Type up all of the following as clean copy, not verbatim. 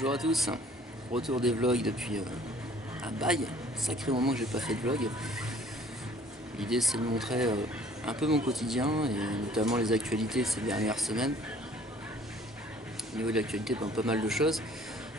Bonjour à tous, retour des vlogs depuis un bail, sacré moment que j'ai pas fait de vlog. L'idée c'est de montrer un peu mon quotidien et notamment les actualités ces dernières semaines. Au niveau de l'actualité, pas mal de choses.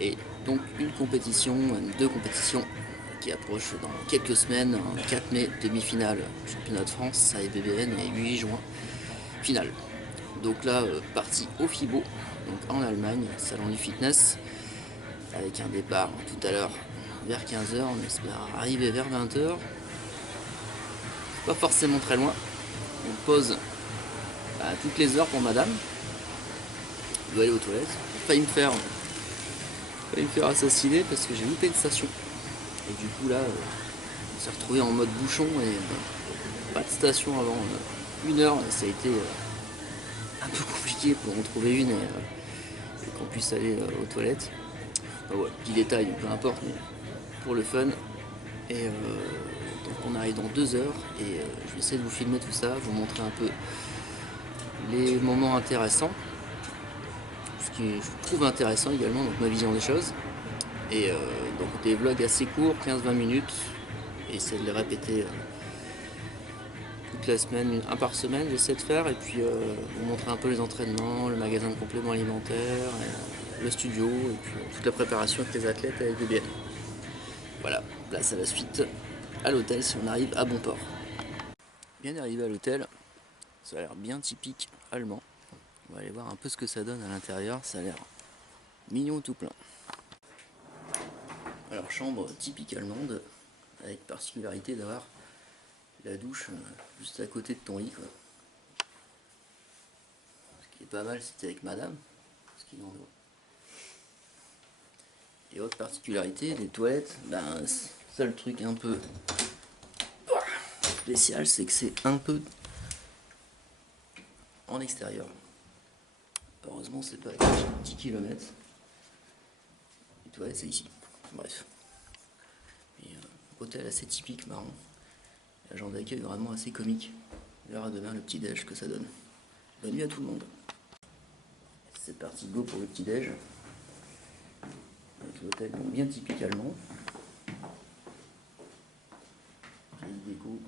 Et donc une compétition, deux compétitions qui approchent dans quelques semaines, 4 mai, demi-finale, championnat de France à BBN et 8 juin, finale. Donc là, partie au FIBO, donc en Allemagne, salon du fitness, avec un départ tout à l'heure vers 15 h, on espère arriver vers 20 h. Pas forcément très loin. On pose à toutes les heures pour madame. Je dois aller aux toilettes. J'ai failli me faire assassiner parce que j'ai loupé une station. Et du coup là, on s'est retrouvé en mode bouchon et pas de station avant 1 heure. Ça a été un peu compliqué pour en trouver une et qu'on puisse aller aux toilettes. Ouais, petit détail, peu importe, mais pour le fun. Et donc on arrive dans 2 heures et je vais essayer de vous filmer tout ça, vous montrer un peu les moments intéressants, ce qui je trouve intéressant également, donc ma vision des choses. Et donc des vlogs assez courts, 15-20 minutes, et essayer de les répéter toute la semaine, un par semaine j'essaie de faire, et puis vous montrer un peu les entraînements, le magasin de compléments alimentaires, le studio, et puis toute la préparation avec les athlètes avec BBN. Voilà, place à la suite à l'hôtel si on arrive à bon port. Bien arrivé à l'hôtel, ça a l'air bien typique allemand. On va aller voir un peu ce que ça donne à l'intérieur, ça a l'air mignon tout plein. Alors chambre typique allemande, avec particularité d'avoir la douche juste à côté de ton lit, quoi. Ce qui est pas mal si t'es avec madame, ce qui est en haut. Et autre particularité, les toilettes, seul truc un peu spécial, c'est que c'est un peu en extérieur. Heureusement c'est pas à 10 km. Les toilettes c'est ici. Bref. Et, hôtel assez typique, marrant. L'agent d'accueil vraiment assez comique. On verra demain le petit déj que ça donne. Bonne nuit à tout le monde. C'est parti, go pour le petit déj. Avec l'hôtel bien typique allemand. Jolie déco.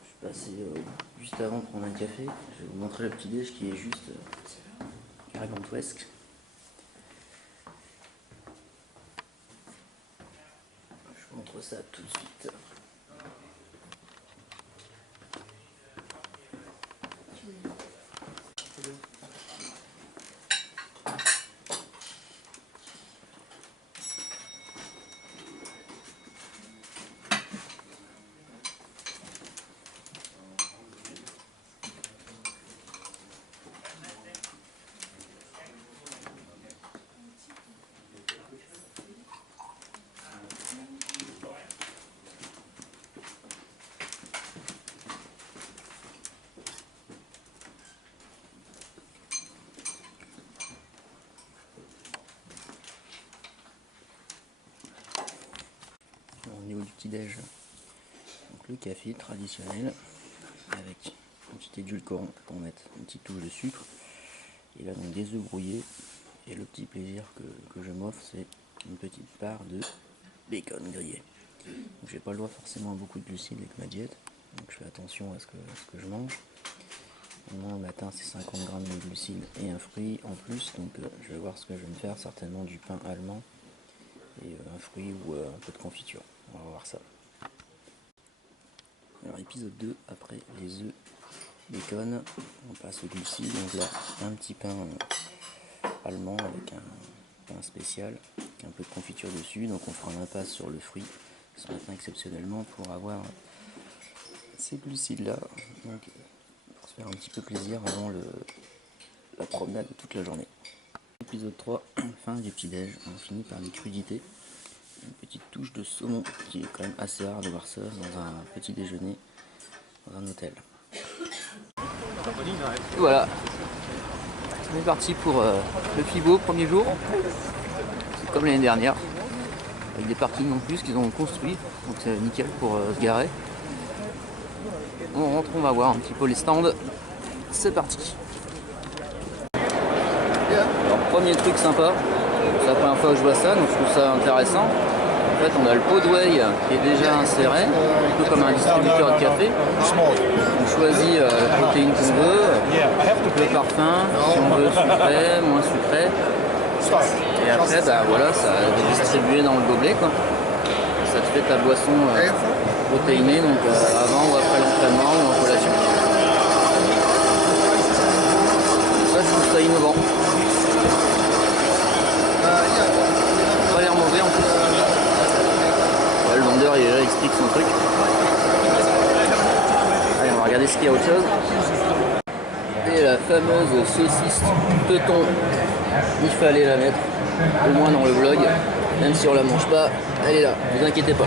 Je suis passé juste avant de prendre un café. Je vais vous montrer le petit déj qui est juste gargantuesque. Je vous montre ça tout de suite. Au niveau du petit déj, donc le café traditionnel avec un petit édulcorant pour mettre une petite touche de sucre, et là donc des œufs brouillés, et le petit plaisir que je m'offre, c'est une petite part de bacon grillé. Donc j'ai pas le droit forcément à beaucoup de glucides avec ma diète, donc je fais attention à ce que je mange. Maintenant, le matin c'est 50 g de glucides et un fruit en plus, donc je vais voir ce que je vais me faire, certainement du pain allemand et un fruit ou un peu de confiture. On va voir ça. Alors épisode 2, après les œufs, bacon, on passe au glucides. Donc là, un petit pain allemand avec un pain spécial, avec un peu de confiture dessus. Donc on fera un impasse sur le fruit ce matin exceptionnellement pour avoir ces glucides là. Donc pour se faire un petit peu plaisir avant la promenade de toute la journée. Épisode 3, fin du petit déj, on finit par les crudités. Une petite touche de saumon qui est quand même assez rare de voir ça dans un petit déjeuner dans un hôtel. Et voilà, on est parti pour le FIBO, premier jour, comme l'année dernière, avec des parkings en plus qu'ils ont construits, donc c'est nickel pour se garer. On rentre, on va voir un petit peu les stands, c'est parti. Et premier truc sympa. C'est la première fois que je vois ça, donc je trouve ça intéressant. En fait, on a le pot de whey qui est déjà inséré, un peu comme un distributeur de café. On choisit la protéine qu'on veut, le parfum, si on veut sucré, moins sucré. Et après, bah, voilà, ça est distribué dans le gobelet, quoi. Ça te fait ta boisson protéinée, donc avant ou après l'entraînement ou en collation. Ça, je trouve ça innovant. Pas l'air mauvais en plus. Ouais, le vendeur il est là, il explique son truc. Allez, on va regarder ce qu'il y a autre chose. Et la fameuse saucisse teuton, il fallait la mettre au moins dans le vlog, même si on la mange pas, elle est là, ne vous inquiétez pas.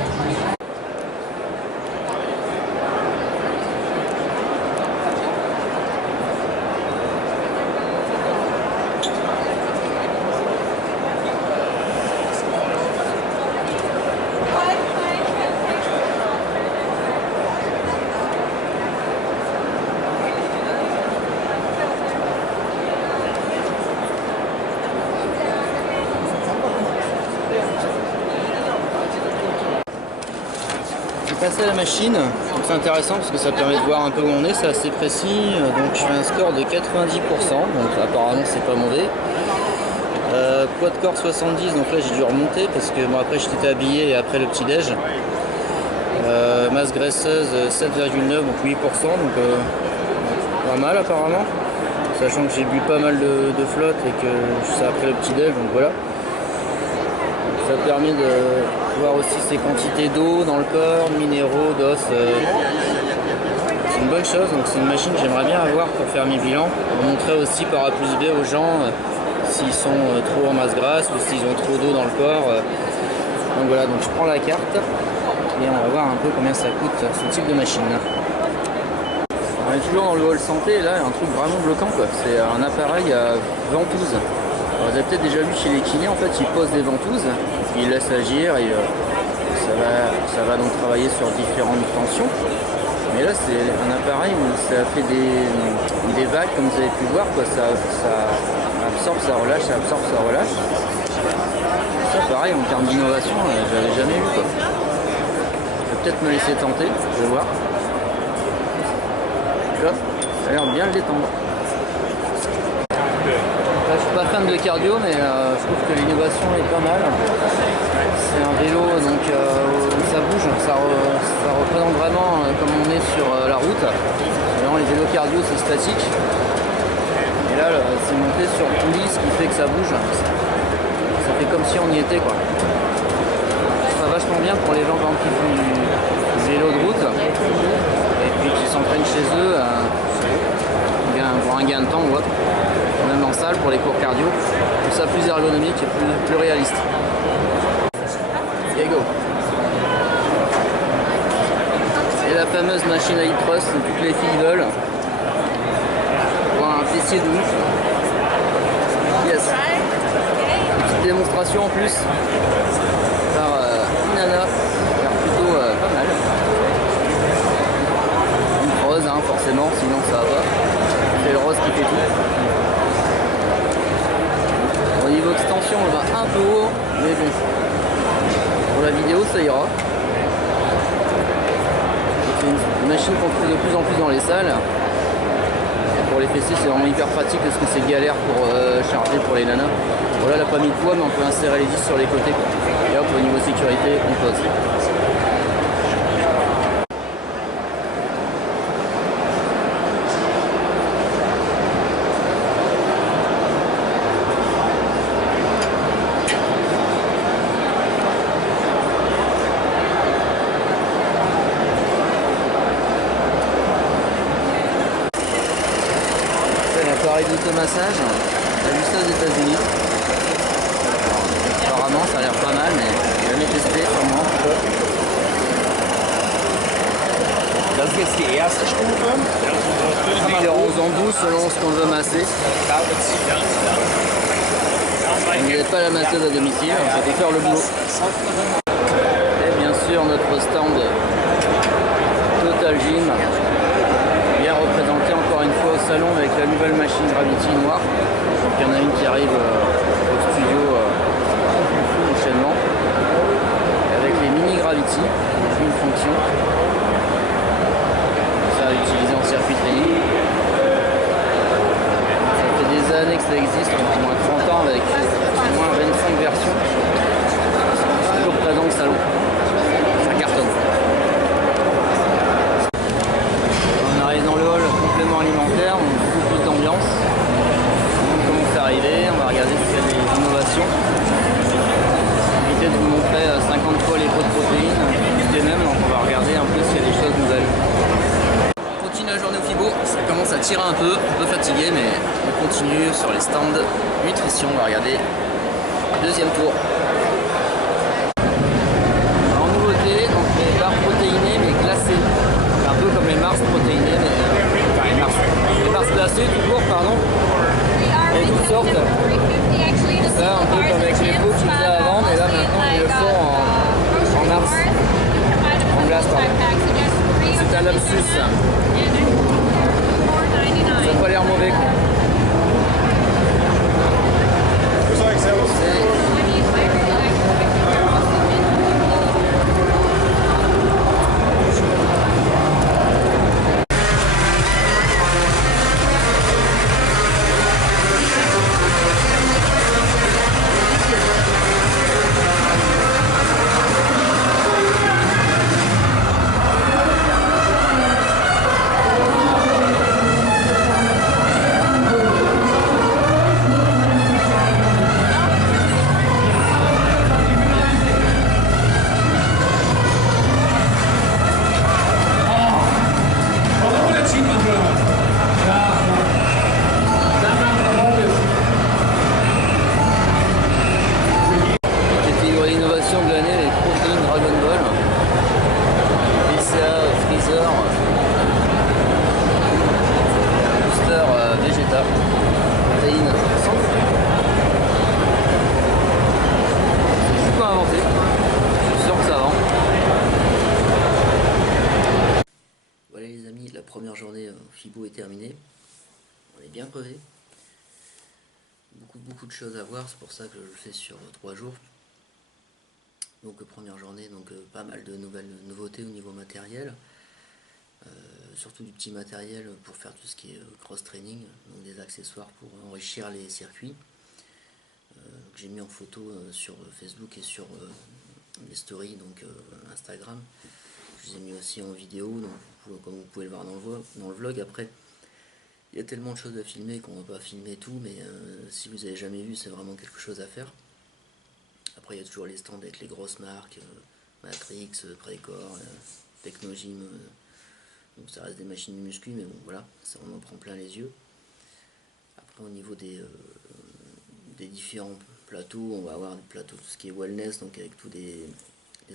Passer à la machine, donc c'est intéressant parce que ça permet de voir un peu où on est, c'est assez précis, donc je fais un score de 90%, donc apparemment c'est pas mauvais. Poids de corps 70, donc là j'ai dû remonter parce que bon, après j'étais habillé et après le petit déj. Masse graisseuse 7,9, donc 8%, donc pas mal apparemment, sachant que j'ai bu pas mal de flotte et que c'est après le petit déj, donc voilà. Ça permet de voir aussi ces quantités d'eau dans le corps, minéraux, d'os. C'est une bonne chose, donc c'est une machine que j'aimerais bien avoir pour faire mes bilans. Pour montrer aussi par A plus B aux gens s'ils sont trop en masse grasse ou s'ils ont trop d'eau dans le corps. Donc voilà, donc je prends la carte et on va voir un peu combien ça coûte ce type de machine. On est toujours dans le hall santé et là il y a un truc vraiment bloquant, quoi. C'est un appareil à ventouse. Alors, vous avez peut-être déjà vu chez les kinés, en fait ils posent des ventouses, ils laissent agir et ça va donc travailler sur différentes tensions. Mais là c'est un appareil où ça fait des vagues comme vous avez pu voir, quoi. Ça absorbe, ça relâche, ça absorbe, ça relâche. Ça pareil en termes d'innovation, j'avais jamais vu, quoi. Je vais peut-être me laisser tenter, je vais voir. Là, ça a l'air bien le détendre. Je suis pas fan de cardio, mais je trouve que l'innovation est pas mal. C'est un vélo donc où ça bouge, ça représente vraiment comme on est sur la route. Vraiment, les vélos cardio c'est statique. Et là c'est monté sur poulie, ce qui fait que ça bouge. Ça fait comme si on y était, quoi. Ça va vachement bien pour les gens qui font du vélo de route et puis qui s'entraînent chez eux pour un gain de temps ou autre. Même en salle pour les cours cardio, tout ça plus ergonomique et plus réaliste. Et go. Et la fameuse machine à hip thrust que toutes les filles veulent. Pour un fessier de ouf. Yes. Une petite démonstration en plus par Inanna, qui a l'air plutôt pas mal. Une rose, hein, forcément, sinon ça va pas. C'est le rose qui fait tout. Au niveau extension, on va un peu haut, mais bon, pour la vidéo, ça ira. C'est une machine qu'on trouve de plus en plus dans les salles. Et pour les fessiers, c'est vraiment hyper pratique parce que c'est galère pour charger pour les nanas. Voilà, elle n'a pas mis de poids, mais on peut insérer les vis sur les côtés. Et hop, au niveau sécurité, on pose. Appareil d'automassage, j'ai vu ça aux États-Unis. Apparemment ça a l'air pas mal, mais j'ai jamais testé sûrement. Das ist jetzt die erste Stufe. Différents embouts selon ce qu'on veut masser. Vous n'êtes pas la masseuse à domicile, ça peut faire le boulot. Et bien sûr notre stand Total Gym, bien représenté encore une fois au salon avec la nouvelle machine Gravity noire. Donc il y en a une qui arrive ça existe depuis au moins 30 ans avec au moins 25 versions. C'est toujours présent au salon. Ça cartonne. On arrive dans le hall complément alimentaire, donc beaucoup plus d'ambiance. On commence à arriver, on va regarder s'il y a des innovations. Éviter de vous montrer 50 fois les pots de protéines, les mêmes, donc on va regarder un peu s'il y a des choses nouvelles. On continue la journée au Fibo, ça commence à tirer un peu fatigué, mais on continue sur les stands nutrition, on va regarder deuxième tour. En nouveauté, donc les barres protéinées mais glacées, un peu comme les Mars protéinées, mais enfin les Mars glacées toujours, pardon, et toutes sortes. Ça un peu comme avec les pots qu'ils faisaient avant, mais là maintenant ils le font en Mars, en glace pardon. C'est un lapsus. Ça n'a pas l'air mauvais quoi. L'innovation de l'année, les protéines Dragon Ball, BCA, Freezer, booster Vegeta, protéines 100. C'est pas inventé, je suis sûr que ça vend. Voilà les amis, la première journée Fibo est terminée. On est bien crevé. Beaucoup de choses à voir, c'est pour ça que je le fais sur 3 jours. Donc première journée, donc pas mal de nouveautés au niveau matériel, surtout du petit matériel pour faire tout ce qui est cross training, donc des accessoires pour enrichir les circuits. J'ai mis en photo sur Facebook et sur les stories, donc Instagram. Je les ai mis aussi en vidéo, donc comme vous pouvez le voir dans le vlog. Après, il y a tellement de choses à filmer qu'on ne va pas filmer tout, mais si vous n'avez jamais vu, c'est vraiment quelque chose à faire. Après, il y a toujours les stands avec les grosses marques, Matrix, Precor, Technogym, donc ça reste des machines de muscu, mais bon voilà, ça on en prend plein les yeux. Après, au niveau des différents plateaux, on va avoir des plateaux, tout ce qui est wellness, donc avec tous des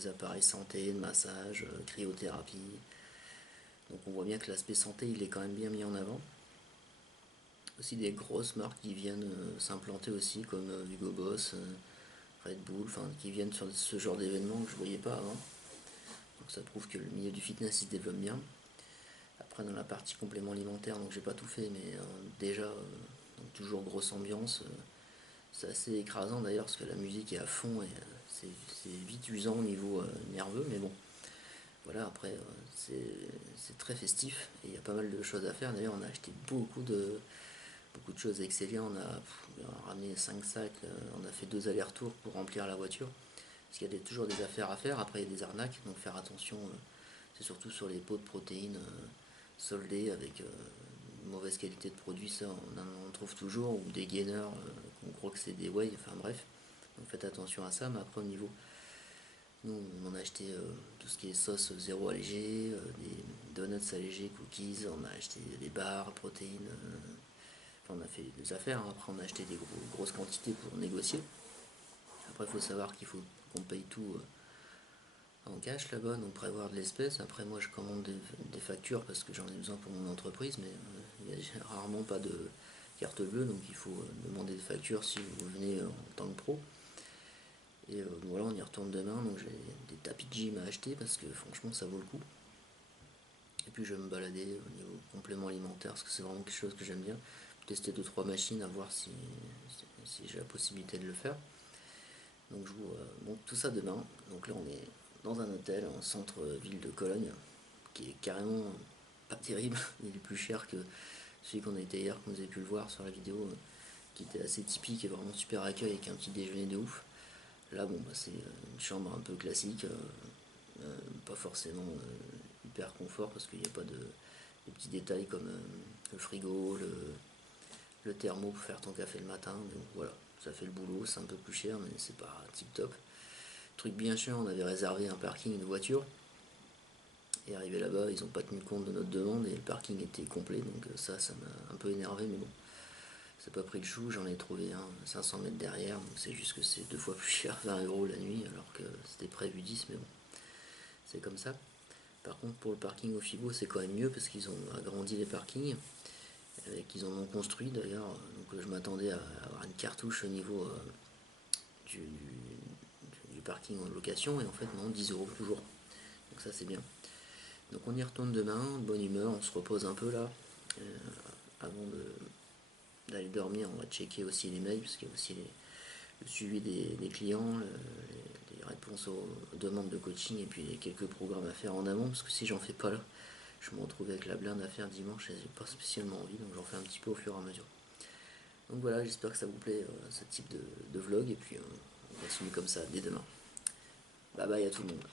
appareils santé, de massage, cryothérapie. Donc on voit bien que l'aspect santé, il est quand même bien mis en avant. Aussi des grosses marques qui viennent s'implanter aussi, comme Hugo Boss, Red Bull, enfin qui viennent sur ce genre d'événements que je ne voyais pas avant. Donc ça prouve que le milieu du fitness il se développe bien. Après dans la partie complément alimentaire, donc j'ai pas tout fait, mais déjà donc toujours grosse ambiance. C'est assez écrasant d'ailleurs parce que la musique est à fond et c'est vite usant au niveau nerveux, mais bon. Voilà, après c'est très festif et il y a pas mal de choses à faire. D'ailleurs on a acheté beaucoup de choses avec Célia, on a ramené 5 sacs, on a fait 2 allers-retours pour remplir la voiture, parce qu'il y a toujours des affaires à faire. Après il y a des arnaques, donc faire attention, c'est surtout sur les pots de protéines soldés avec une mauvaise qualité de produit, ça on en trouve toujours, ou des gainers, on croit que c'est des whey, enfin bref, donc faites attention à ça. Mais après au niveau, nous on a acheté tout ce qui est sauce zéro allégé, des donuts allégés, cookies, on a acheté des barres, protéines, on a fait des affaires, hein. Après on a acheté des grosses quantités pour négocier. Après il faut savoir qu'il faut qu'on paye tout en cash là-bas, donc prévoir de l'espèce. Après moi je commande des factures parce que j'en ai besoin pour mon entreprise, mais il n'y a rarement pas de carte bleue, donc il faut demander des factures si vous venez en tant que pro. Et voilà, on y retourne demain, donc j'ai des tapis de gym à acheter parce que franchement ça vaut le coup. Et puis je vais me balader au niveau complément alimentaire parce que c'est vraiment quelque chose que j'aime bien. Tester 2-3 machines à voir si j'ai la possibilité de le faire. Donc je vous montre tout ça demain. Donc là on est dans un hôtel en centre-ville de Cologne qui est carrément pas terrible. Il est plus cher que celui qu'on a été hier, comme vous avez pu le voir sur la vidéo, qui était assez typique et vraiment super accueil avec un petit déjeuner de ouf. Là, bon, bah, c'est une chambre un peu classique, pas forcément hyper confort parce qu'il n'y a pas de petits détails comme le frigo, le thermo pour faire ton café le matin. Donc voilà, ça fait le boulot, c'est un peu plus cher, mais c'est pas tip top. Truc bien chiant, on avait réservé un parking de voiture. Et arrivé là-bas, ils n'ont pas tenu compte de notre demande et le parking était complet. Donc ça m'a un peu énervé, mais bon, c'est pas pris le chou. J'en ai trouvé un 500 mètres derrière. Donc c'est juste que c'est 2 fois plus cher, 20 € la nuit, alors que c'était prévu 10, mais bon, c'est comme ça. Par contre, pour le parking au Fibo, c'est quand même mieux parce qu'ils ont agrandi les parkings. Qu'ils en ont construit d'ailleurs. Donc je m'attendais à avoir une cartouche au niveau du parking en location. Et en fait, non, 10 € toujours. Donc ça, c'est bien. Donc on y retourne demain, de bonne humeur, on se repose un peu là. Avant d'aller dormir, on va checker aussi les mails, parce qu'il y a aussi le suivi des clients, les réponses aux demandes de coaching, et puis les quelques programmes à faire en amont, parce que si j'en fais pas là, je me retrouve avec la blinde à faire dimanche et j'ai pas spécialement envie, donc j'en fais un petit peu au fur et à mesure. Donc voilà, j'espère que ça vous plaît, ce type de vlog, et puis on continue comme ça dès demain. Bye bye à tout le monde.